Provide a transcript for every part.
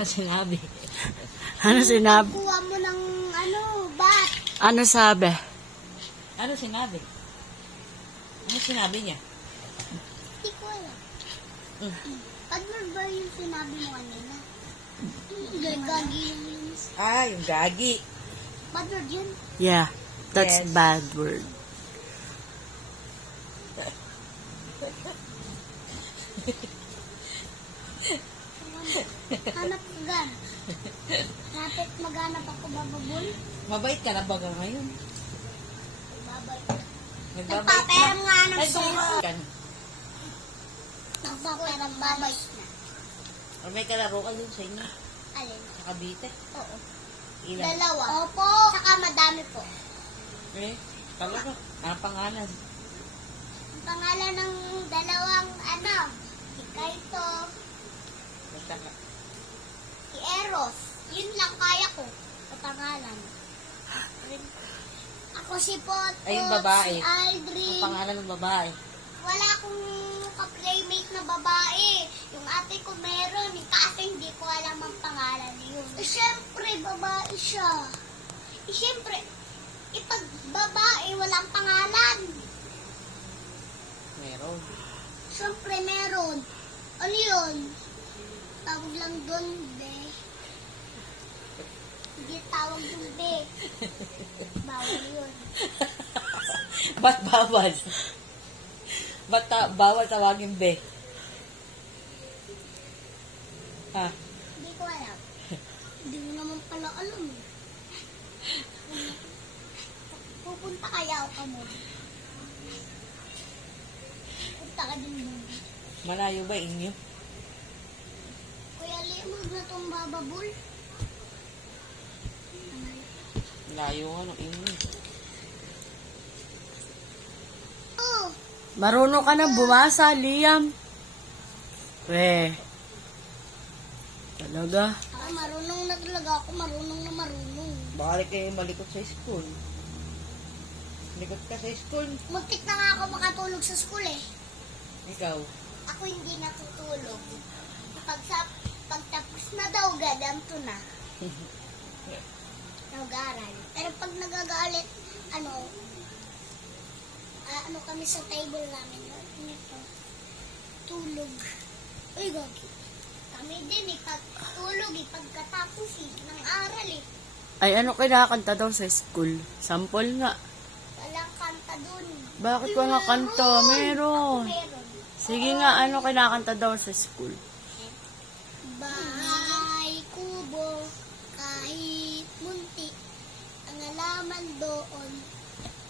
Ano sinabi? Ano sinabi? Kuha mo ng bat. Ano sabi? Ano sinabi? Ano sinabi niya? Hindi ko alam. Partner ba yung sinabi mo kanina? Gagi yun. Ah, yung gagi. Partner yun. Yeah, that's Yes. bad word. Hanap ka gan. Napit maghanap ako bababol. Mabait ka na ba ngayon? Babay. Nagbabait Nagpaperam nga ng Ay, solo. dumaan. Nagpaperam babay na. Or may kalaro ka dun sa inyo. Alin? Sa Cavite. Oo. Ilan? Dalawa. Opo. Saka madami po. Eh, talaga. Ano pangalan? Ang pangalan ng dalawang si Kaito, Basta ka. si Eros. Yun lang kaya ko. Ang pangalan. Ako si Pot. Ay, yung babae. Si Aldrin. Ang pangalan ng babae. Wala akong ka-playmate na babae. Yung ate ko meron. Kasi hindi ko alam ang pangalan yun. Siyempre, babae siya. Siyempre, pag babae, walang pangalan. Meron. Siyempre, meron. Ano yun? Tawag lang doon, be. Hindi tawag doon, be. Bawal yun. Ba't bawal? Ba't bawal tawagin be? Ha? Hindi ko alam. Hindi mo naman pala alam. Pupunta kaya ako kamo. Punta ka din mo. Malayo ba inyo? Kuya Limog na tong bababul. Malayo nga ng inyo. Oh, Marunong ka na bumasa, Liam. Talaga. marunong na talaga ako. Marunong na marunong. Baka kayo malikot sa school. Malikot ka sa school. Muntik na nga ako makatulog sa school eh. Ikaw. Ako hindi natutulog. Pagtapos na daw, ganito na. Nag-aaral. Pero pag nagagalit, ano kami sa table namin, tulog. Uy, gagi. Kami din pagtulog pagkatapos ng aral Ay, ano kinakanta daw sa school? Sample nga. Walang kanta dun. Bakit wala kanta? Meron. Meron. Sige nga, ano kinakanta daw sa school? Bahay kubo, kahit munti, ang alaman doon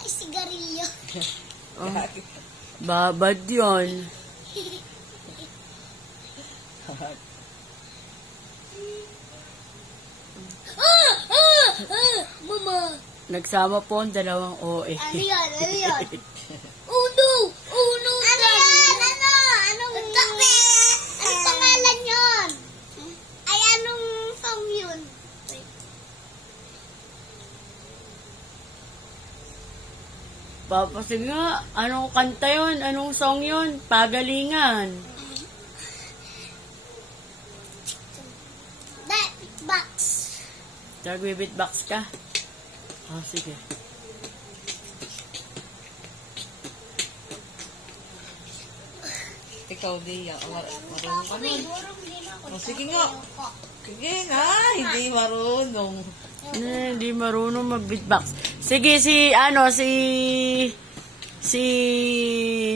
ay sigarilyo. Oh, babad yun. Mama! Nagsama po ang dalawang OA. Ano yan? Ano yan? Oh no! Oh no! Ano yan? Ano? Anong... Anong pangalan yun? Ay, anong song yun? Papa, sige nga, anong kanta yun? Anong song yun? Pagalingan. That box. Nag-beatbox ka? Ah, sige. Ikaw, Dia. Marunong ka nun. Durong din ako. Oh, sige nga. Sige nga. Hindi marunong. Hindi marunong mag-beatbox. Sige, si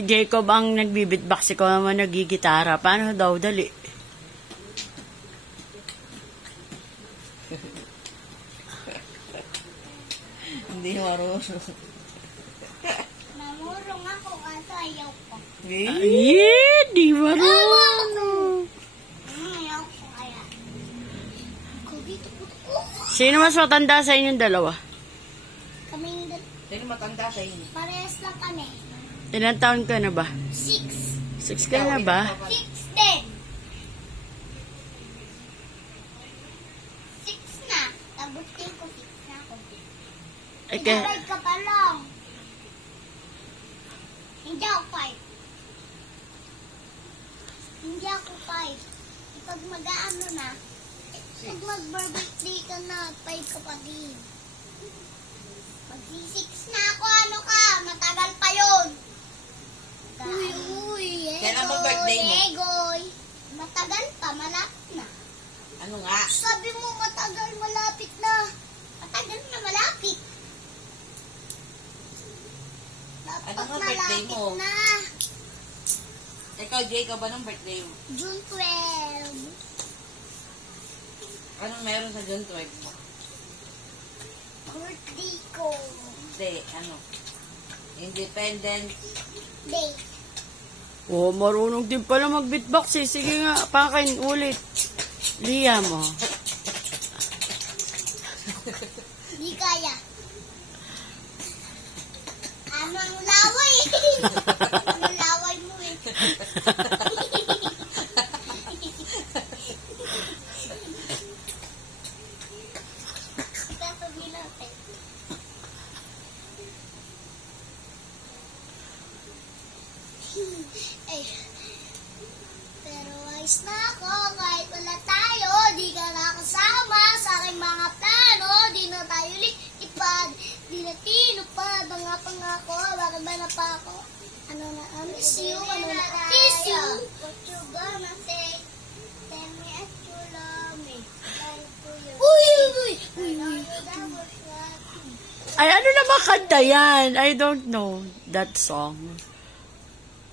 Jacob ang nagbi-beatbox. Ikaw naman nagigitara. Paano daw? Dali. Hindi marunong. Namurong ako kasi ayaw ko. Ay, di marunong. Ayaw ko kaya. Dito po. Sino mas matanda sa inyong dalawa? Kaming Sino matanda sa inyo? parehas lang kami. Ilang taon ka na ba? 6. 6 ka na ba? 6 din. 6 na. Tabutin ko 6 na ako. Ay, kaya, Nag-aral ka pa lang. Hindi ako 5. Hindi ako 5. Pag mag-aano na, Pag mag-birthday ka na, 5 ka pa din. Mag-6 na ako, ano ka? Matagal pa yun. Uy, Kailan ba birthday mo? Egoy. Matagal pa, malapit na. Ano nga? Sabi mo matagal, malapit na. Matagal na, malapit. Dapat Ano nga birthday malapit mo? na. Ikaw, Jacob, anong birthday mo? June 12. Anong meron sa June 12 mo? Birthday ko. Hindi, ano? Independence. Day. Oh, marunong din pala mag-beatbox eh. Sige nga, pakain ulit. Liya mo. Di kaya. Ano ang laway? Ano laway mo eh? Sasabihin natin. Eh, pero ayos na ako kahit wala tayo. Di ka nakasama sa aking mga plano. Di na tayo lipad. Di na tinupad ang mga pangako. Bakit ba na pa ako? Ano na, I miss you. Ano na, kiss you. What you gonna say? Tell me if you love me. Uy, uy, uy, uy. Ay, ano naman kanta yan? I don't know that song.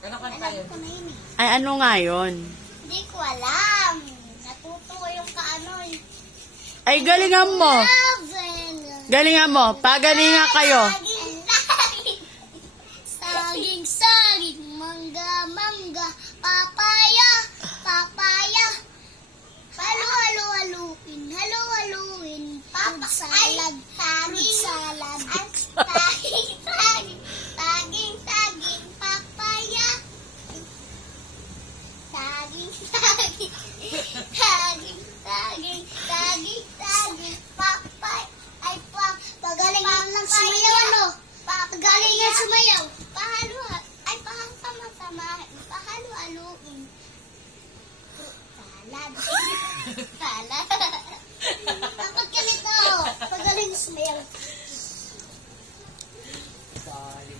Ano kanta yun? Alam ko na yun eh. Ay, ano nga yun? Hindi ko alam. Natuto yung kaano eh. Ay, galingan mo. Galingan mo. Pagalingan kayo. Saging, saging, mangga, mangga, papaya, papaya. Halo-halo-haluin, halo-haluin. Fruit salad, fruit salad. Saging, saging, saging, saging, papaya. Saging, saging, saging, saging, saging, saging, papay. Ay, pagaling lang sumayaw, ano? Pagaling lang sumayaw. Pahalo, ay, pahang-sama-sama. Pahalo-haluin. Salad. Salad. Dapat ganito. Pagaling sumayaw. Sorry.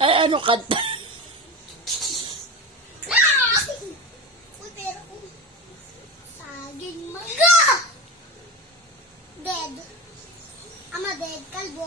Ay, ano kanta? Uy, pero saging mangga. Dead. Ama dead, kalbo.